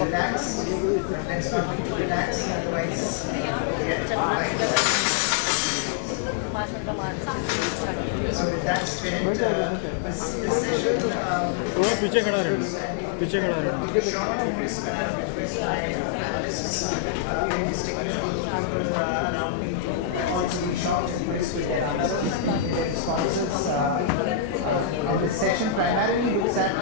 Relax. Let's not relax, otherwise so with that spirit, this session and this session primarily looks at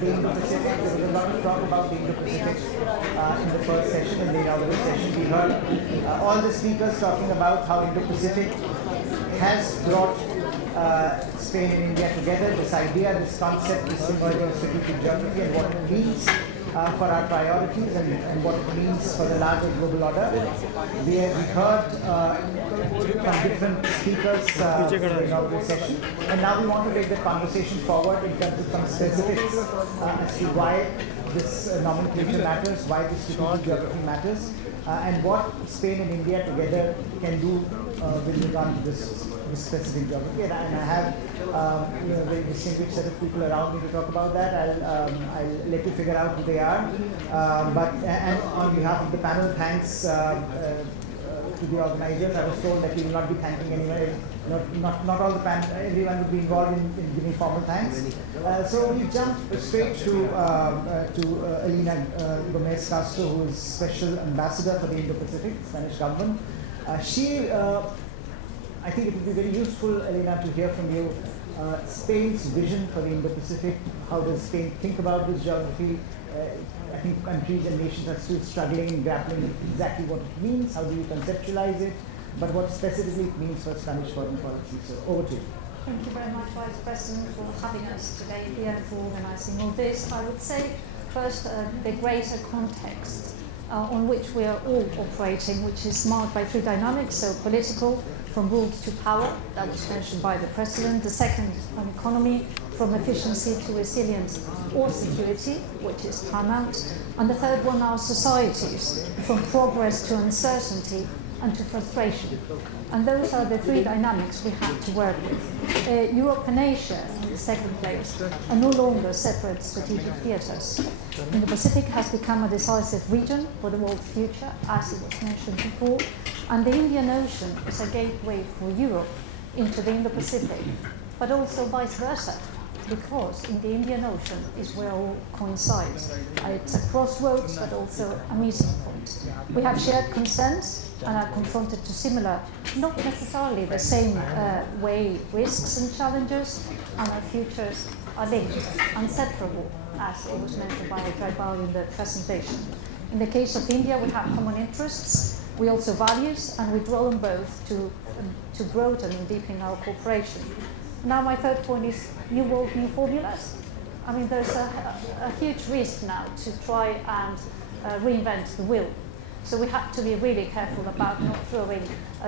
the Indo-Pacific. There was a lot of talk about the Indo-Pacific in the first session, and the inaugural session. We heard all the speakers talking about how Indo-Pacific has brought Spain and India together, this idea, this concept, this symbol of strategic geography and what it means for our priorities and what it means for the larger global order. We heard from different speakers in the inaugural session, and now we want to take the conversation forward in terms of some specifics as to why this nomenclature matters, why this strategic geography matters, and what Spain and India together can do with regard to this specific geography. And I have a very distinguished set of people around me to talk about that. I'll let you figure out who they are. And on behalf of the panel, thanks to the organizers. I was told that we will not be thanking anyone. Not all the panel, everyone would be involved in giving formal thanks. So we jump straight to Elena Gómez Castro, who is Special Ambassador for the Indo-Pacific, Spanish government. I think it would be very useful, Elena, to hear from you Spain's vision for the Indo-Pacific. How does Spain think about this geography? I think countries and nations are still struggling, grappling with exactly what it means. How do you conceptualize it? But what specifically it means for Spanish foreign policy. So over to you. Thank you very much, Vice President, for having us today here and for organizing all this. I would say first the greater context on which we are all operating, which is marked by three dynamics, so political, from rules to power, that was mentioned by the President. The second, on economy, from efficiency to resilience or security, which is paramount. And the third one, our societies, from progress to uncertainty and to frustration. And those are the three dynamics we have to work with. Europe and Asia, in the second place, are no longer separate strategic theatres. Indo-Pacific has become a decisive region for the world's future, as it was mentioned before, and the Indian Ocean is a gateway for Europe into the Indo-Pacific, but also vice versa, because in the Indian Ocean is where all coincides. It's a crossroads, but also a meeting point. We have shared concerns and are confronted to similar, not necessarily the same way, risks and challenges, and our futures are linked, inseparable, as it was mentioned by Traibal in the presentation. In the case of India, we have common interests, we also values, and we draw on both to broaden and deepen our cooperation. Now my third point is new world, new formulas. I mean, there's a huge risk now to try and reinvent the wheel. So we have to be really careful about not throwing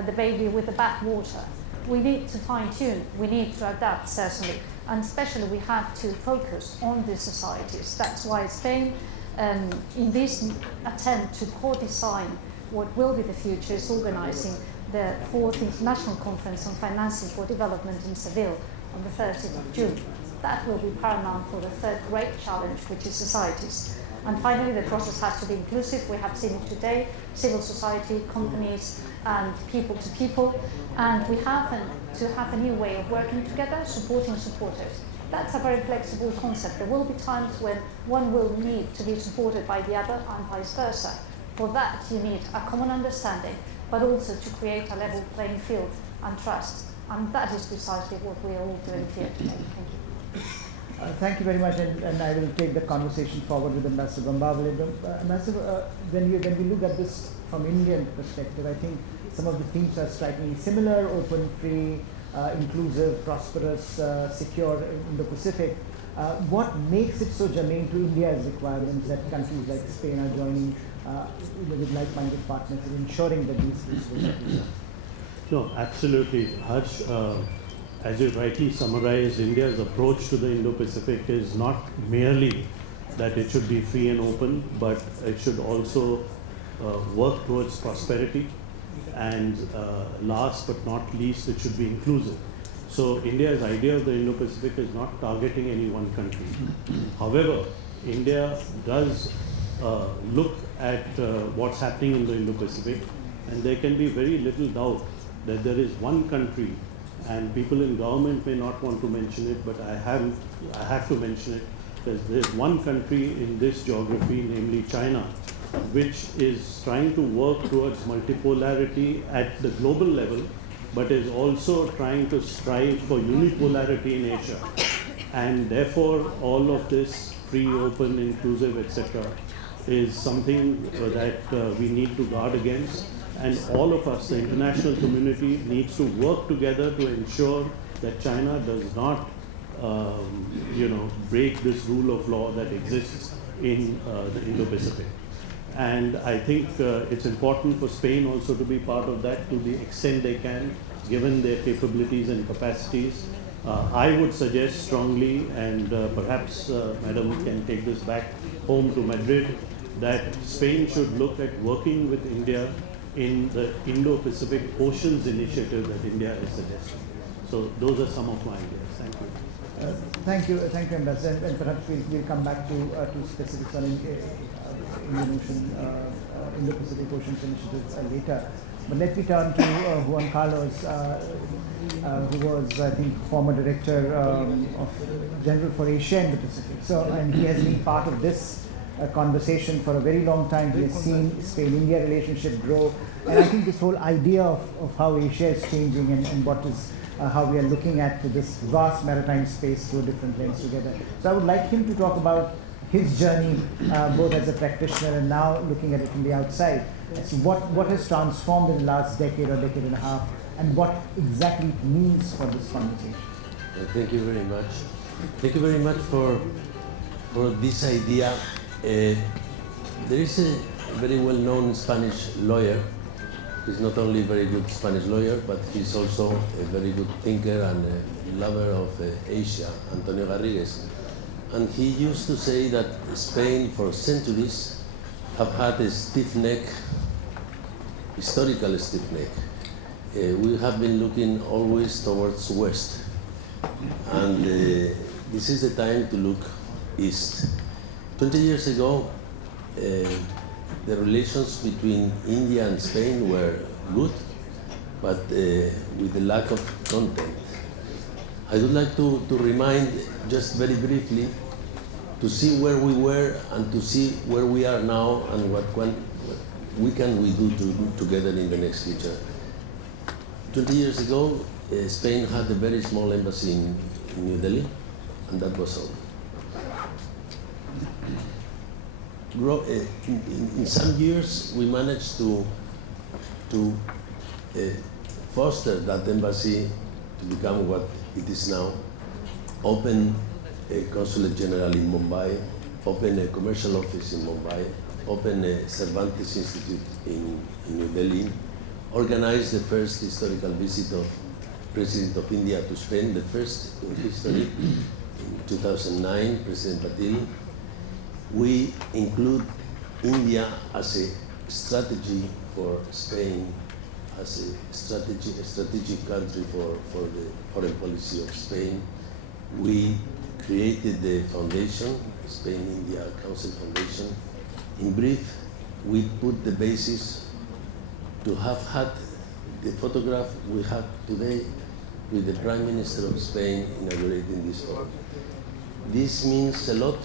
the baby with the bathwater. We need to fine-tune, we need to adapt, certainly, and especially we have to focus on the societies. That's why Spain, in this attempt to co-design what will be the future, is organizing the 4th International Conference on Financing for Development in Seville on the 30th of June. That will be paramount for the third great challenge, which is societies. And finally, the process has to be inclusive. We have seen it today, civil society, companies, and people to people. And we have to have a new way of working together, supporting supporters. That's a very flexible concept. There will be times when one will need to be supported by the other and vice versa. For that, you need a common understanding, but also to create a level playing field and trust. And that is precisely what we are all doing here today. Thank you. Thank you very much, and I will take the conversation forward with Ambassador Gombawale. Ambassador, when we look at this from Indian perspective, I think some of the themes are strikingly similar: open, free, inclusive, prosperous, secure Indo-Pacific. What makes it so germane to India's requirements that countries like Spain are joining with like-minded partners in ensuring that these principles are preserved? No, absolutely, Harsh. As you rightly summarized, India's approach to the Indo-Pacific is not merely that it should be free and open, but it should also work towards prosperity, and last but not least, it should be inclusive. So India's idea of the Indo-Pacific is not targeting any one country. However, India does look at what's happening in the Indo-Pacific, and there can be very little doubt that there is one country, and people in government may not want to mention it, but I have to mention it. There's one country in this geography, namely China, which is trying to work towards multipolarity at the global level, but is also trying to strive for unipolarity in Asia. And therefore, all of this free, open, inclusive, etc., is something that we need to guard against. And all of us, the international community, needs to work together to ensure that China does not break this rule of law that exists in the Indo-Pacific. And I think it's important for Spain also to be part of that to the extent they can, given their capabilities and capacities. I would suggest strongly, and perhaps Madam can take this back home to Madrid, that Spain should look at working with India in the Indo-Pacific Oceans Initiative that India is suggesting. So those are some of my ideas. Thank you. Thank you, Ambassador. And perhaps we'll come back to specifics on Indian Ocean, Indo-Pacific Oceans Initiative later. But let me turn to Juan Carlos, who was, I think, former director of General for Asia and the Pacific. So, and he has been part of this conversation for a very long time. He has seen Spain-India relationship grow, and I think this whole idea of how Asia is changing and what is how we are looking at this vast maritime space through a different lens together. So I would like him to talk about his journey, both as a practitioner and now looking at it from the outside. So what has transformed in the last decade or decade and a half, and what exactly it means for this conversation. Thank you very much. Thank you very much for this idea. There is a very well-known Spanish lawyer. He's not only a very good Spanish lawyer, but he's also a very good thinker and a lover of Asia, Antonio Garrigues. And he used to say that Spain for centuries have had a stiff neck, historical stiff neck. We have been looking always towards west. And this is the time to look east. 20 years ago, the relations between India and Spain were good, but with a lack of content. I would like to remind just very briefly to see where we were and to see where we are now and what we do together in the next future. 20 years ago, Spain had a very small embassy in New Delhi, and that was all. In some years, we managed to foster that embassy to become what it is now, open a consulate general in Mumbai, open a commercial office in Mumbai, open a Cervantes Institute in New Delhi, organize the first historical visit of President of India to Spain, the first in history, in 2009, President Patil. We include India as a strategy for Spain, as a strategic country for the foreign policy of Spain. We created the foundation, Spain-India Council Foundation. In brief, we put the basis to have had the photograph we have today with the Prime Minister of Spain inaugurating this forum. This means a lot,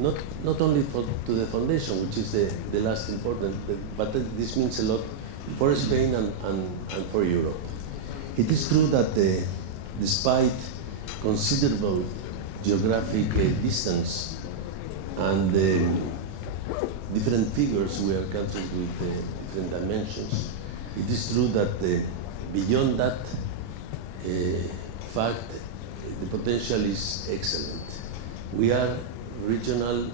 not only to the foundation, which is the last important, but this means a lot for Spain and for Europe. It is true that despite considerable geographic distance and different figures, we are countries with different dimensions. It is true that beyond that fact, the potential is excellent. We are regional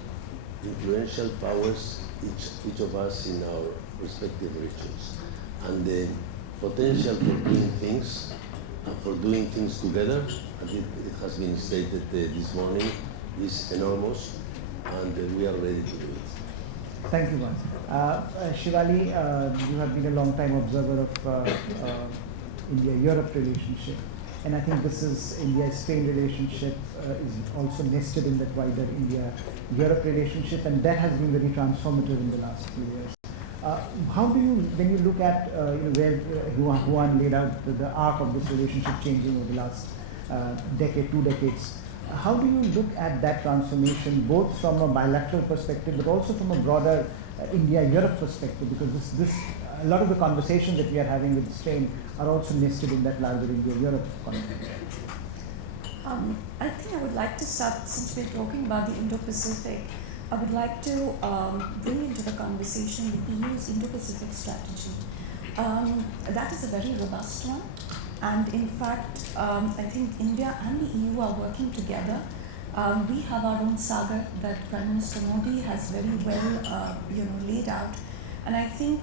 influential powers, each of us in our respective regions. And the potential for doing things and for doing things together, as it has been stated this morning, is enormous, and we are ready to do it. Thank you, Juan. Shivali, you have been a long time observer of India-Europe relationship. And I think this is India-Spain relationship is also nested in that wider India-Europe relationship, and that has been very transformative in the last few years. How do you, when you look at where Juan laid out the arc of this relationship changing over the last decade, 2 decades, how do you look at that transformation, both from a bilateral perspective, but also from a broader India-Europe perspective? Because a lot of the conversations that we are having with Spain are also nested in that larger India-Europe context. I think I would like to start, since we're talking about the Indo-Pacific, I would like to bring into the conversation the EU's Indo-Pacific strategy. That is a very robust one, and in fact, I think India and the EU are working together. We have our own saga that Prime Minister Modi has very well laid out. And I think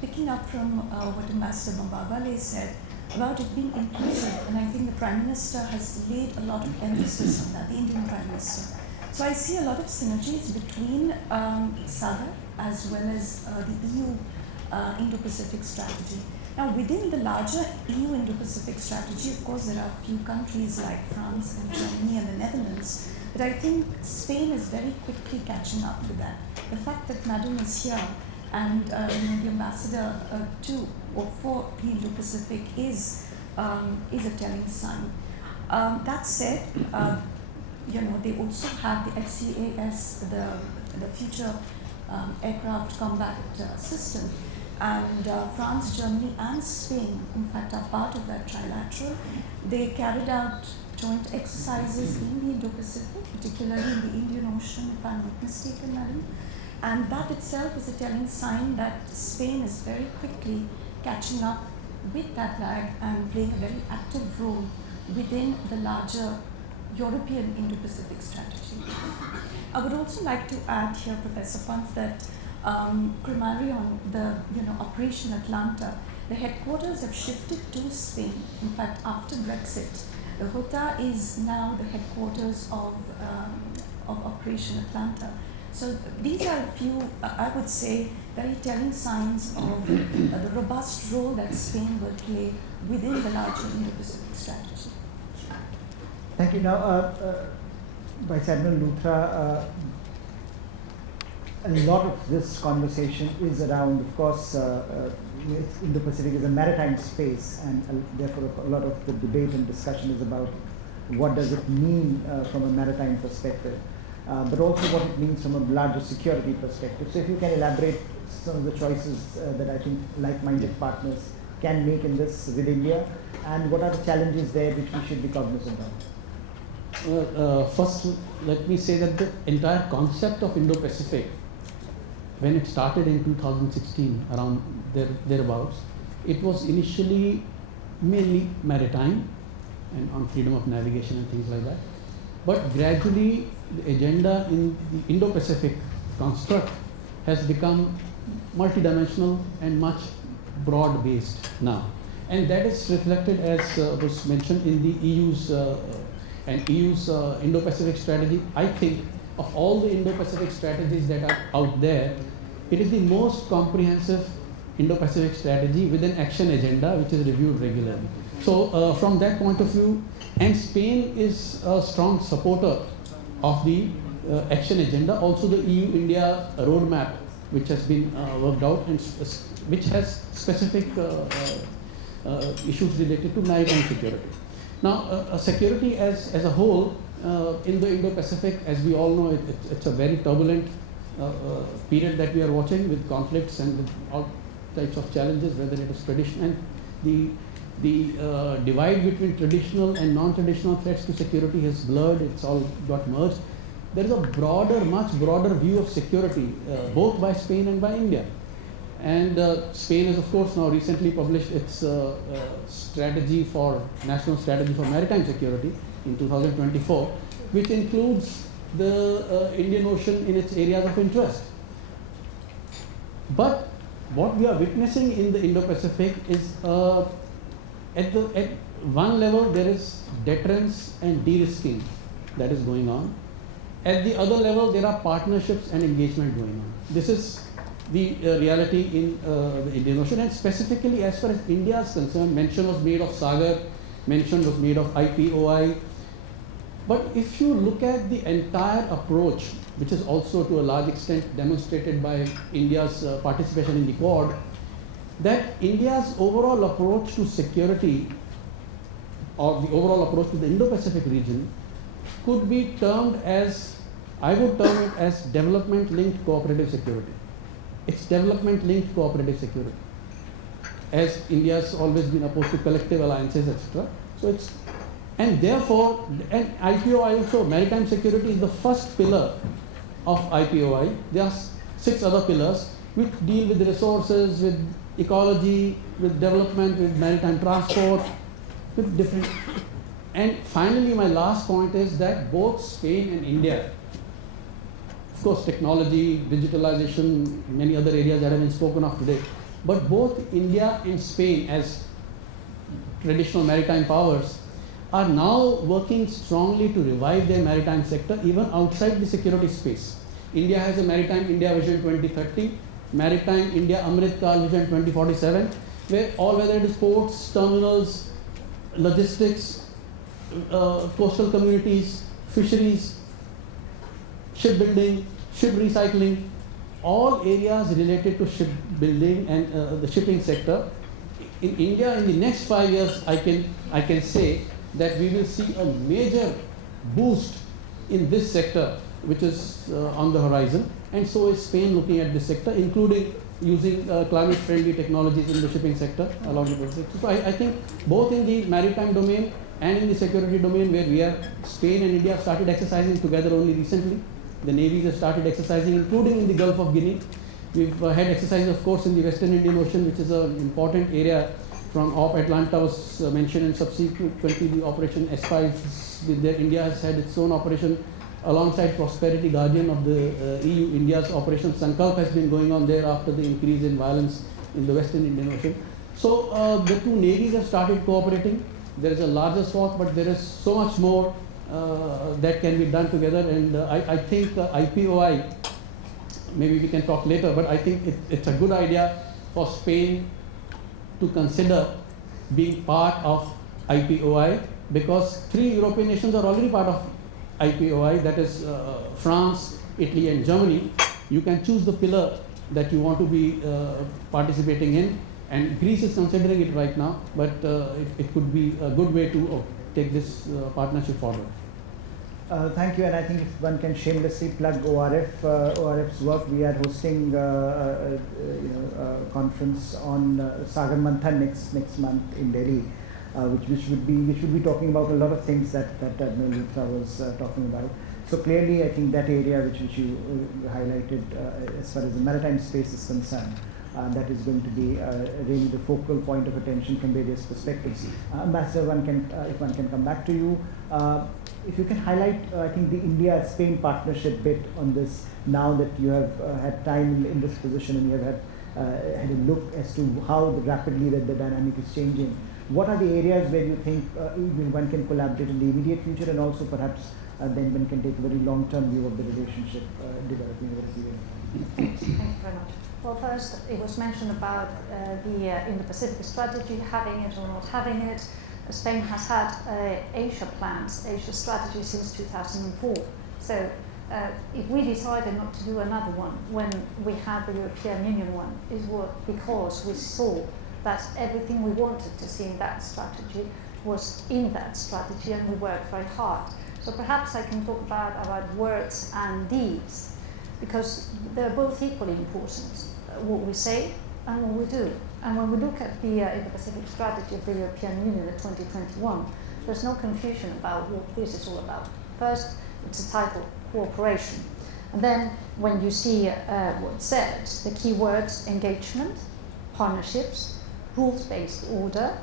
picking up from what Ambassador Bombawale said about it being inclusive, and I think the Prime Minister has laid a lot of emphasis on that, the Indian Prime Minister. So I see a lot of synergies between SAGA as well as the EU Indo-Pacific strategy. Now within the larger EU Indo-Pacific strategy, of course there are a few countries like France and Germany and the Netherlands, but I think Spain is very quickly catching up with that. The fact that Madam is here and the ambassador to or for the Indo-Pacific is a telling sign. That said, they also have the FCAS, the Future Aircraft Combat System, and France, Germany, and Spain, in fact, are part of that trilateral. They carried out joint exercises in the Indo-Pacific, particularly in the Indian Ocean, if I'm not mistaken, madam. And that itself is a telling sign that Spain is very quickly catching up with that lag and playing a very active role within the larger European Indo-Pacific strategy. I would also like to add here, Professor Pant, that primarily on the Operation Atlanta, the headquarters have shifted to Spain. In fact, after Brexit, Rota is now the headquarters of Operation Atlanta. So these are a few, I would say, very telling signs of the robust role that Spain will play within the larger Indo-Pacific strategy. Thank you. Now, Vice Admiral Luthra, a lot of this conversation is around, of course, Indo-Pacific is a maritime space, and therefore a lot of the debate and discussion is about what does it mean from a maritime perspective. But also what it means from a larger security perspective. So if you can elaborate some of the choices that I think like-minded partners can make in this with India, and what are the challenges there which we should be cognizant of? First, let me say that the entire concept of Indo-Pacific, when it started in 2016, around thereabouts, it was initially mainly maritime and on freedom of navigation and things like that. But gradually, the agenda in the Indo-Pacific construct has become multidimensional and much broad-based now. And that is reflected, as was mentioned, in the EU's Indo-Pacific strategy. I think of all the Indo-Pacific strategies that are out there, it is the most comprehensive Indo-Pacific strategy with an action agenda which is reviewed regularly. So from that point of view, and Spain is a strong supporter of the action agenda, also the EU-India roadmap which has been worked out and which has specific issues related to maritime security. Now, security as a whole in the Indo-Pacific, as we all know, it's a very turbulent period that we are watching with conflicts and with all types of challenges, whether it is traditional and the divide between traditional and non-traditional threats to security has blurred, it's all got merged. There is a broader, much broader view of security, both by Spain and by India. And Spain has, of course, now recently published its national strategy for maritime security in 2024, which includes the Indian Ocean in its areas of interest. But what we are witnessing in the Indo-Pacific is at one level there is deterrence and de-risking that is going on. At the other level there are partnerships and engagement going on. This is the reality in the Indian Ocean, and specifically as far as India is concerned, mention was made of Sagar mentioned was made of IPOI. But if you look at the entire approach, which is also to a large extent demonstrated by India's participation in the Quad, that India's overall approach to security, or the overall approach to the Indo-Pacific region, could be termed as, I would term it as development-linked cooperative security. It's development-linked cooperative security, as India's always been opposed to collective alliances, etc. So it's, and therefore, and IPOI also, maritime security is the first pillar of IPOI. There are 6 other pillars which deal with the resources, with ecology, with development, with maritime transport, with different. And finally, my last point is that both Spain and India, of course, technology, digitalization, many other areas that have been spoken of today, but both India and Spain, as traditional maritime powers, are now working strongly to revive their maritime sector even outside the security space. India has a Maritime India Vision 2030, Maritime India Amrit Kal Vision 2047, where whether it is ports, terminals, logistics, coastal communities, fisheries, shipbuilding, ship recycling, all areas related to shipbuilding and the shipping sector. In India, in the next 5 years, I can say that we will see a major boost in this sector, which is on the horizon, and so is Spain looking at this sector, including using climate-friendly technologies in the shipping sector along with the sector. So I think both in the maritime domain and in the security domain, where we are, Spain and India started exercising together only recently. The navies have started exercising, including in the Gulf of Guinea. We've had exercises, of course, in the Western Indian Ocean, which is an important area. From Op Atlanta was mentioned, and subsequently the Operation S5, there India has had its own operation alongside Prosperity, guardian of the EU. India's Operation Sankalp has been going on there after the increase in violence in the Western Indian Ocean. So the two navies have started cooperating. There is a larger swath, but there is so much more that can be done together. And I think IPOI, maybe we can talk later, but I think it's a good idea for Spain to consider being part of IPOI, because 3 European nations are already part of IPOI, that is France, Italy and Germany. You can choose the pillar that you want to be participating in, and Greece is considering it right now, but it could be a good way to take this partnership forward. Thank you, and I think if one can shamelessly plug ORF's work, we are hosting a conference on Sagar Manthan next month in Delhi, which would be talking about a lot of things that Admiral Luthra was talking about. So clearly, I think that area which you highlighted as far as the maritime space is concerned, that is going to be really the focal point of attention from various perspectives. Ambassador, if one can come back to you. If you can highlight, I think, the India-Spain partnership bit on this, now that you have had time in this position and you have had a look as to how rapidly that the dynamic is changing. What are the areas where you think one can collaborate in the immediate future, and also perhaps then one can take a very long-term view of the relationship developing over a period? Thank you very much. Well, first, it was mentioned about the Indo-Pacific strategy, having it or not having it. Spain has had Asia plans, Asia strategy since 2004. So if we decided not to do another one when we had the European Union one, it was because we saw that everything we wanted to see in that strategy was in that strategy, and we worked very hard. So perhaps I can talk about words and deeds, because they're both equally important, what we say and what we do. And when we look at the Indo-Pacific strategy of the European Union, the 2021, there's no confusion about what this is all about. First, it's a title, cooperation. And then when you see what's said, the key words, engagement, partnerships, rules-based order.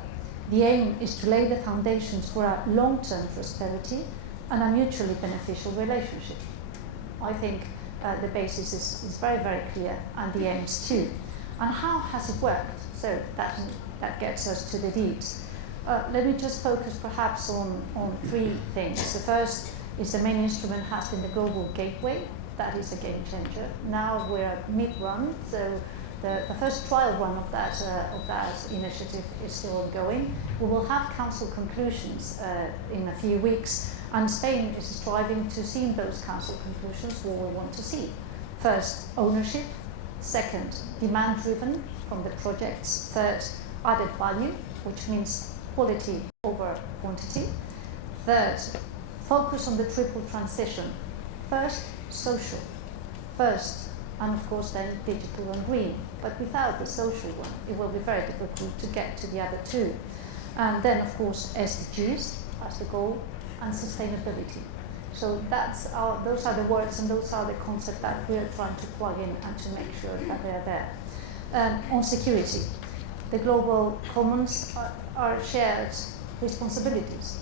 The aim is to lay the foundations for a long-term prosperity and a mutually beneficial relationship. I think the basis is very, very clear, and the aims too. And how has it worked? So that gets us to the deeds. Let me just focus perhaps on 3 things. The first is the main instrument has been the Global Gateway. That is a game changer. Now we're mid-run, so The first trial run of that initiative is still ongoing. We will have council conclusions in a few weeks, and Spain is striving to see in those council conclusions what we want to see. First, ownership. Second, demand driven from the projects. Third, added value, which means quality over quantity. Third, focus on the triple transition. First, social. First, and of course then digital and green. But without the social one, it will be very difficult to get to the other two. And then, of course, SDGs as the goal, and sustainability. So those are the words and those are the concepts that we are trying to plug in and to make sure that they are there. On security, the global commons are shared responsibilities,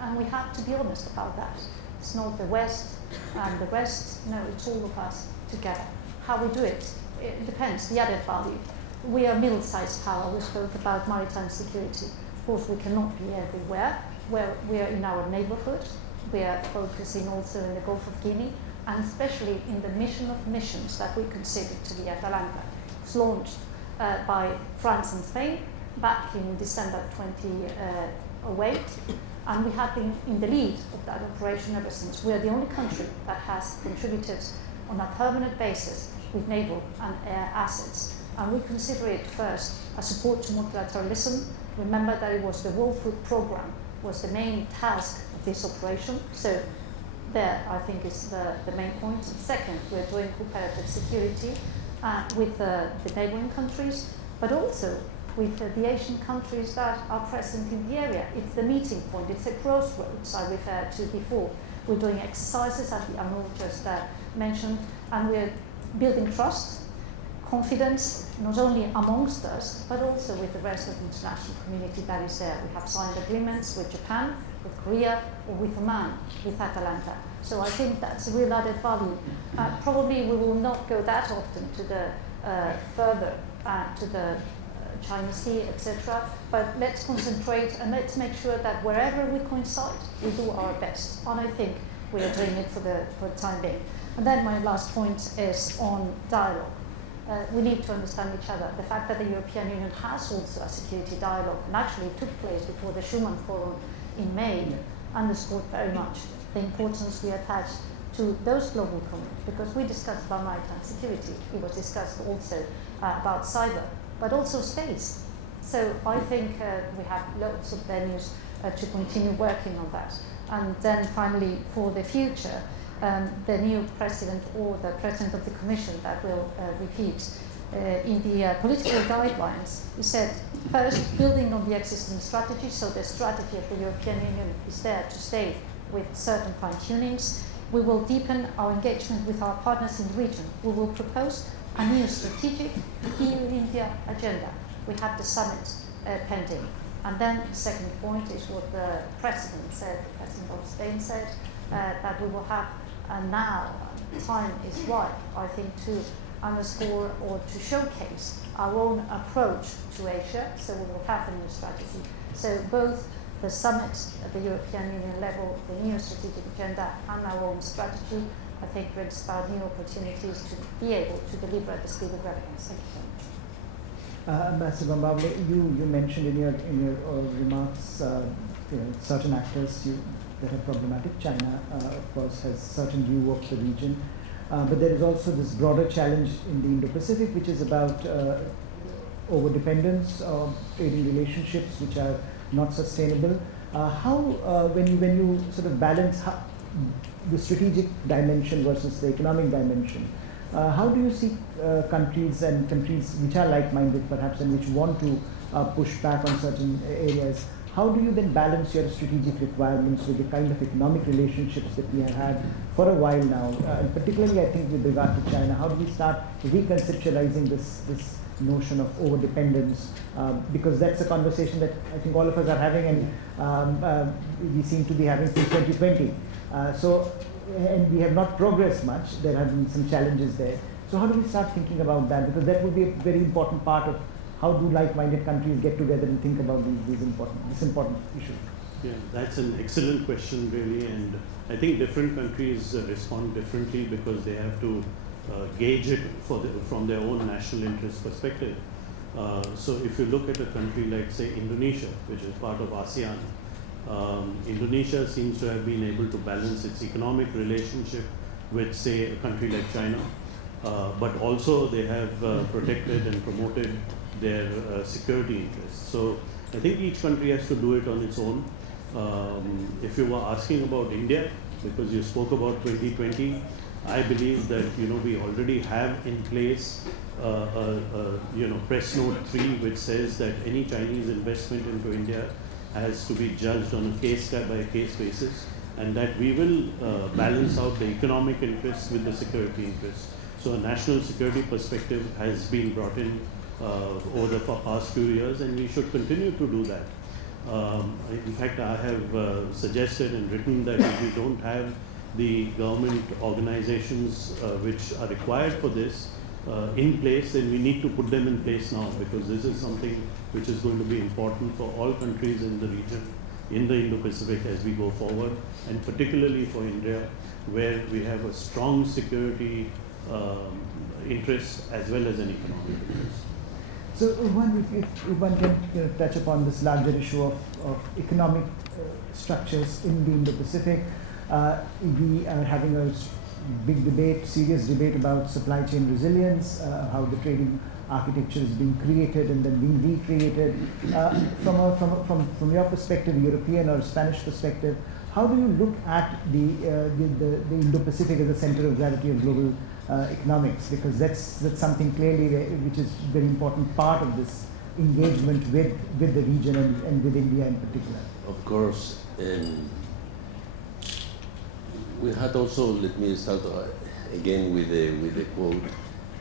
and we have to be honest about that. It's not the West and the rest, no, it's all of us together. How we do it, it depends, the added value. We are middle-sized power, we spoke about maritime security. Of course, we cannot be everywhere. Where we are in our neighborhood, we are focusing also in the Gulf of Guinea, and especially in the mission of missions that we consider to be Atalanta. It was launched by France and Spain back in December 2008, and we have been in the lead of that operation ever since. We are the only country that has contributed on a permanent basis with naval and air assets, and we consider it first a support to multilateralism. Remember that it was the World Food Programme was the main task of this operation. So there, I think, is the main point. Second, we're doing cooperative security with the neighboring countries, but also with the Asian countries that are present in the area. It's the meeting point, it's a crossroads I referred to before. We're doing exercises, as Anil just mentioned, and we're building trust, confidence, not only amongst us, but also with the rest of the international community that is there. We have signed agreements with Japan, with Korea, or with Oman, with Atalanta. So I think that's a real added value. Probably we will not go that often to the further to the China Sea, etc. But let's concentrate and let's make sure that wherever we coincide, we do our best. And I think we are doing it for the time being. And then my last point is on dialogue. We need to understand each other. The fact that the European Union has also a security dialogue, and actually it took place before the Schuman Forum in May, underscored very much the importance we attach to those global commons, because we discussed about maritime security. It was discussed also about cyber, but also space. So I think we have lots of venues to continue working on that. And then finally, for the future, the new president or the president of the commission that will repeat in the political guidelines, he said, first, building on the existing strategy, so the strategy of the European Union is there to stay with certain fine-tunings. We will deepen our engagement with our partners in the region. We will propose a new strategic EU-India agenda. We have the summit pending. And then the second point is what the president said, the president of Spain said, that we will have, and now time is right, I think, to underscore or to showcase our own approach to Asia. So we will have a new strategy. So both the summit at the European Union level, the new strategic agenda, and our own strategy, I think brings about new opportunities to be able to deliver at the speed of relevance. Thank you so much. Ambassador Mbable, you mentioned in your remarks, certain actors that are problematic. China, of course, has certain view of the region, but there is also this broader challenge in the Indo-Pacific, which is about over-dependence of trading relationships, which are not sustainable. When you sort of balance the strategic dimension versus the economic dimension, how do you see countries which are like-minded perhaps and which want to push back on certain areas? How do you then balance your strategic requirements with the kind of economic relationships that we have had for a while now? And particularly, I think, with regard to China, how do we start reconceptualizing this notion of over-dependence? Because that's a conversation that I think all of us are having, and we seem to be having since 2020. And we have not progressed much. There have been some challenges there. So how do we start thinking about that? Because that would be a very important part of how do like-minded countries get together and think about this important issue. Yeah, that's an excellent question, really, and I think different countries respond differently because they have to gauge it from their own national interest perspective. So if you look at a country like, say, Indonesia, which is part of ASEAN, Indonesia seems to have been able to balance its economic relationship with, say, a country like China, but also they have protected and promoted their security interests. So I think each country has to do it on its own. If you were asking about India, because you spoke about 2020, I believe that we already have in place press note 3, which says that any Chinese investment into India has to be judged on a case-by-case basis, and that we will balance out the economic interests with the security interests. So a national security perspective has been brought in over the past few years, and we should continue to do that. In fact, I have suggested and written that if we don't have the government organizations which are required for this in place, then we need to put them in place now, because this is something which is going to be important for all countries in the region, in the Indo-Pacific as we go forward, and particularly for India, where we have a strong security interest as well as an economic interest. So if one can touch upon this larger issue of economic structures in the Indo-Pacific, we are having a big debate, serious debate about supply chain resilience, how the trading architecture is being created and then being recreated. From your perspective, European or Spanish perspective, how do you look at the Indo-Pacific as a center of gravity of global economics? Because that's something clearly which is very important part of this engagement with the region and with India in particular. Of course. We had also, let me start again with the quote.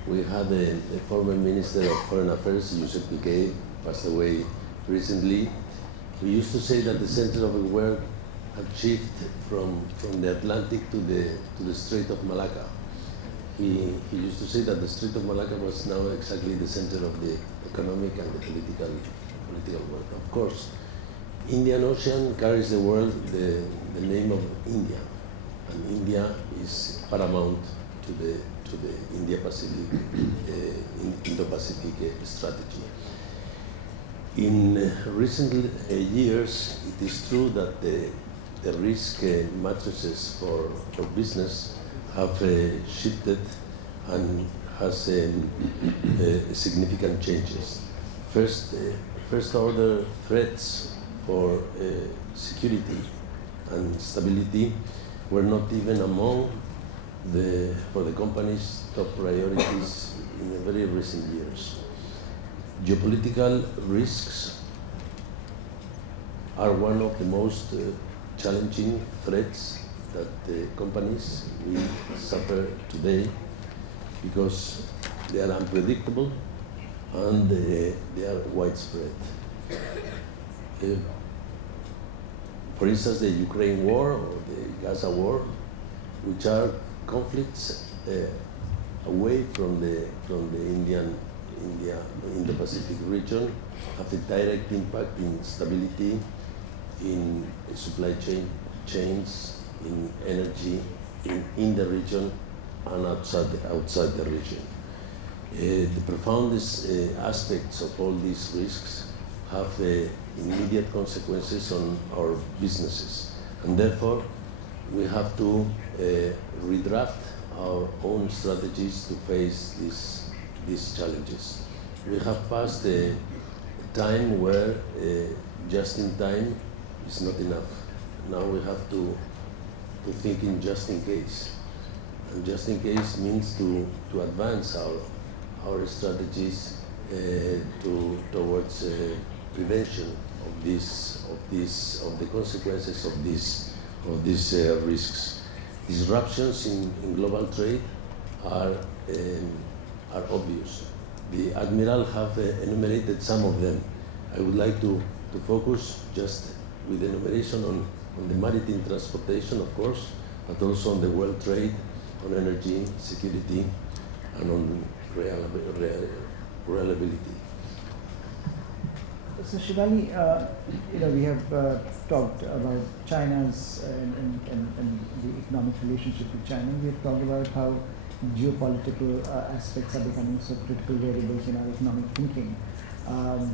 We had a former Minister of Foreign Affairs, José, passed away recently. We used to say that the center of the world had shifted from the Atlantic to the Strait of Malacca. He used to say that the Strait of Malacca was now exactly the center of the economic and the political world. Of course, Indian Ocean carries the world the name of India, and India is paramount to the Indo-Pacific Indo-Pacific strategy. In recent years, it is true that the risk matrices for business have shifted and has significant changes. First order threats for security and stability were not even among for the company's top priorities in the very recent years. Geopolitical risks are one of the most challenging threats that the companies will suffer today, because they are unpredictable and they are widespread. For instance, the Ukraine war or the Gaza war, which are conflicts away from the Indo-Pacific region, have a direct impact in stability, in supply chains, in energy, in the region and outside the region. The profoundest aspects of all these risks have immediate consequences on our businesses, and therefore we have to redraft our own strategies to face these challenges. We have passed a time where just in time is not enough. Now we have to think in just in case. And just in case means to advance our strategies towards prevention of the consequences of these risks. Disruptions in global trade are obvious. The Admiral have enumerated some of them. I would like to focus just with enumeration on the maritime transportation, of course, but also on the world trade, on energy, security, and on reliability. So Shivali, we have talked about China's and the economic relationship with China. We have talked about how geopolitical aspects are becoming so critical variables in our economic thinking.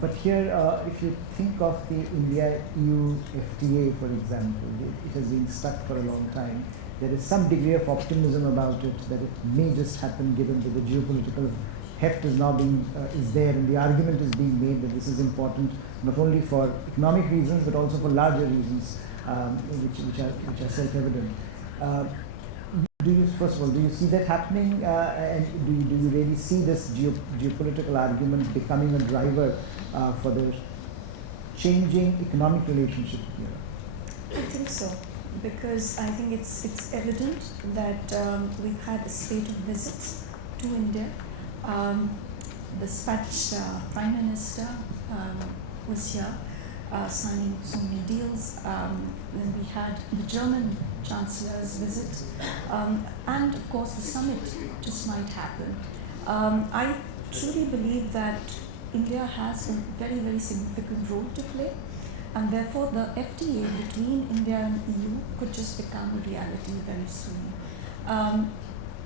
But here, if you think of the India-EU FTA, for example, it has been stuck for a long time. There is some degree of optimism about it, that it may just happen given that the geopolitical heft is now is there, and the argument is being made that this is important not only for economic reasons but also for larger reasons, which are self-evident. First of all, do you see that happening, and do you really see this geopolitical argument becoming a driver for the changing economic relationship here? I think so, because I think it's evident that we've had a spate of visits to India. The Spanish Prime Minister was here signing so many deals. Then we had the German Chancellor's visit, and of course the summit just might happen. I truly believe that India has a very, very significant role to play, and therefore the FTA between India and EU could just become a reality very soon.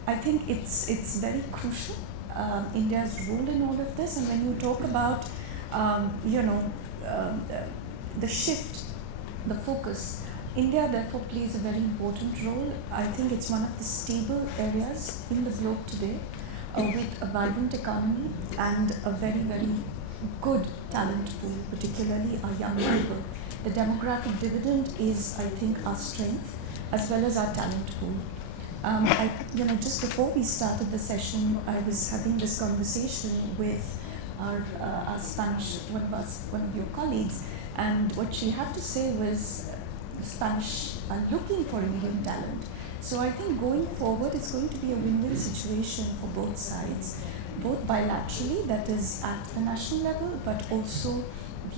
I think it's very crucial, India's role in all of this, and when you talk about the shift, the focus, India therefore plays a very important role. I think it's one of the stable areas in the globe today, with a vibrant economy and a very, very good talent pool, particularly our young people. The demographic dividend is, I think, our strength as well as our talent pool. Just before we started the session, I was having this conversation with our Spanish, one of your colleagues, and what she had to say was the Spanish are looking for Indian talent. So I think going forward it's going to be a win-win situation for both sides, both bilaterally, that is at the national level, but also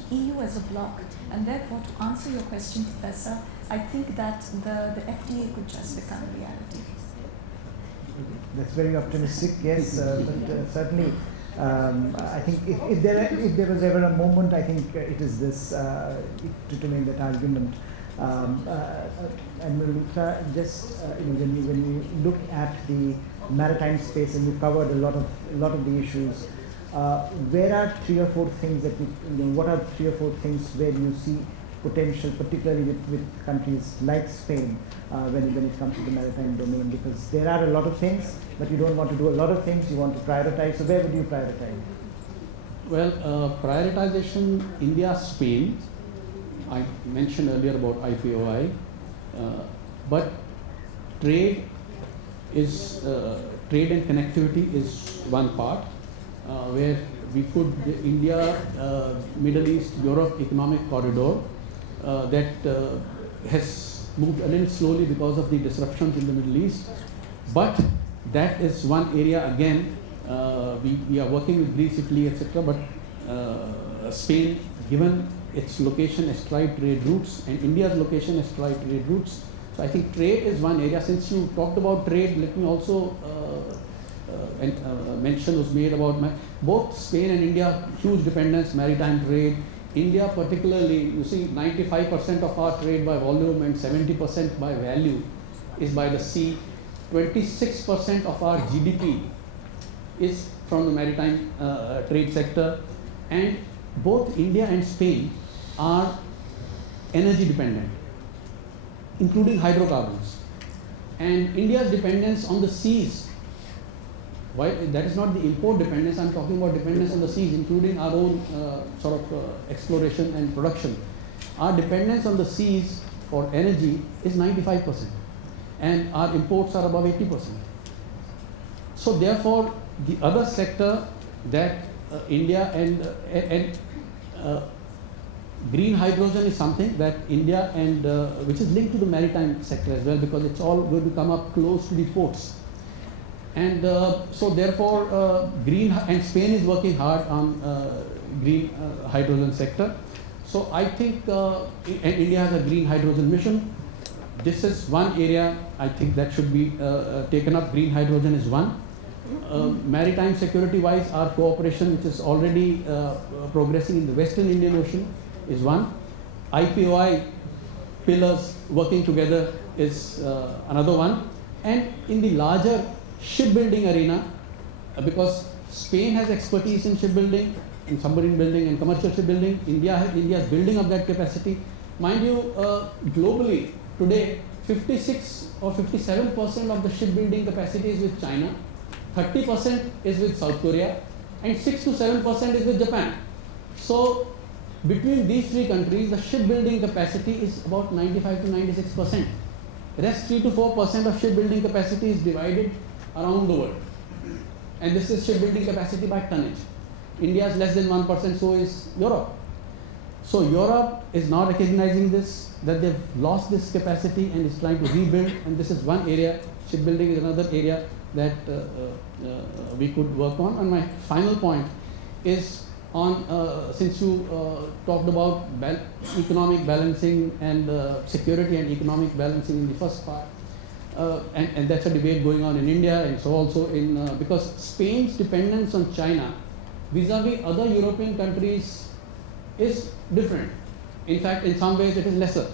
the EU as a bloc. And therefore, to answer your question, Professor, I think that the FTA could just become a reality. That's very optimistic, yes, but certainly I think if there was ever a moment, I think it is this, to make that argument. And Luther, just when you look at the maritime space, and you covered a lot of the issues, where are 3 or 4 things that what are 3 or 4 things where you see potential, particularly with countries like Spain, when it comes to the maritime domain? Because there are a lot of things, but you don't want to do a lot of things, you want to prioritize. So where would you prioritize? Well, prioritization, India, Spain. I mentioned earlier about IPOI, but trade and connectivity is one part, where we could, India, Middle East, Europe economic corridor that has moved a little slowly because of the disruptions in the Middle East, but that is one area again. We are working with Greece, Italy, etc., but Spain, given its location, ascribed trade routes, and India's location, ascribed trade routes. So I think trade is one area. Since you talked about trade, let me also mention was made about both Spain and India, huge dependence, maritime trade. India particularly, you see 95% of our trade by volume and 70% by value is by the sea. 26% of our GDP is from the maritime trade sector, and both India and Spain are energy dependent, including hydrocarbons. And India's dependence on the seas, why that is not the import dependence, I'm talking about dependence on the seas, including our own exploration and production. Our dependence on the seas for energy is 95%, and our imports are above 80%. So therefore, the other sector that India and green hydrogen is something that India and which is linked to the maritime sector as well, because it's all going to come up close to the ports. And so therefore, green, and Spain is working hard on green hydrogen sector. So I think, and India has a green hydrogen mission. This is one area I think that should be taken up. Green hydrogen is one. Maritime security wise, our cooperation, which is already progressing in the Western Indian Ocean, is one. IPOI pillars working together is another one. And in the larger shipbuilding arena, because Spain has expertise in shipbuilding, in submarine building and commercial shipbuilding. India is building up that capacity. Mind you, globally today, 56 or 57% of the shipbuilding capacity is with China, 30% is with South Korea, and 6 to 7% is with Japan. So between these three countries, the shipbuilding capacity is about 95 to 96%. Rest 3 to 4% of shipbuilding capacity is divided around the world. And this is shipbuilding capacity by tonnage. India is less than 1%, so is Europe. So Europe is now recognizing this, that they've lost this capacity and is trying to rebuild, and this is one area. Shipbuilding is another area that we could work on. And my final point is on, since you talked about economic balancing and security and economic balancing in the first part, and that's a debate going on in India, and so also in, because Spain's dependence on China vis-a-vis other European countries is different. In fact, in some ways it is lesser.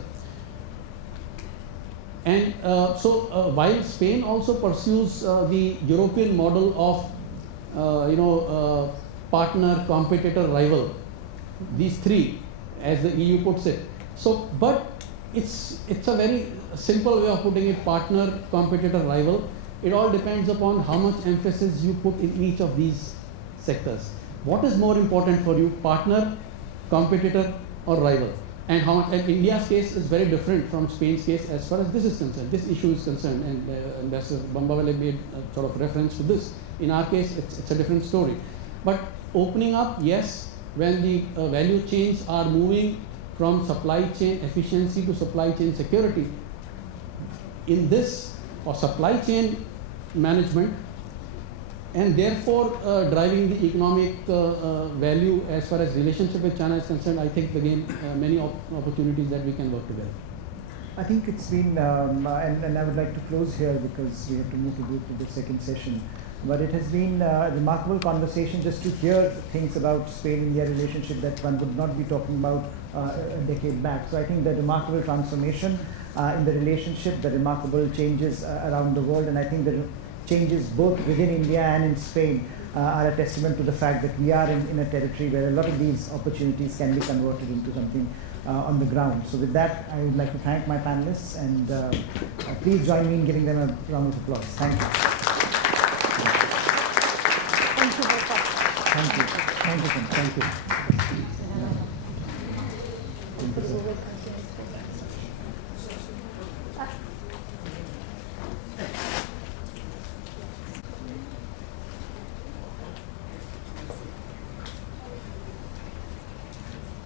And while Spain also pursues the European model of, partner, competitor, rival, these three, as the EU puts it. So, but it's a very simple way of putting it: partner, competitor, rival. It all depends upon how much emphasis you put in each of these sectors. What is more important for you, partner, competitor, or rival? And how much? And India's case is very different from Spain's case as far as this is concerned. This issue is concerned, and Ambassador Bambawale made a sort of reference to this. In our case, it's a different story. But opening up, yes, when the value chains are moving from supply chain efficiency to supply chain security, in this, or supply chain management, and therefore driving the economic value as far as relationship with China is concerned, I think again many opportunities that we can work together. I think it's been, and I would like to close here because we have to move to the second session. But it has been a remarkable conversation just to hear things about Spain-India relationship that one would not be talking about a decade back. So I think the remarkable transformation in the relationship, the remarkable changes around the world, and I think the changes both within India and in Spain are a testament to the fact that we are in a territory where a lot of these opportunities can be converted into something on the ground. So with that, I would like to thank my panelists, and please join me in giving them a round of applause. Thank you. Thank you very much. Thank you. Thank you. Thank you. Thank you.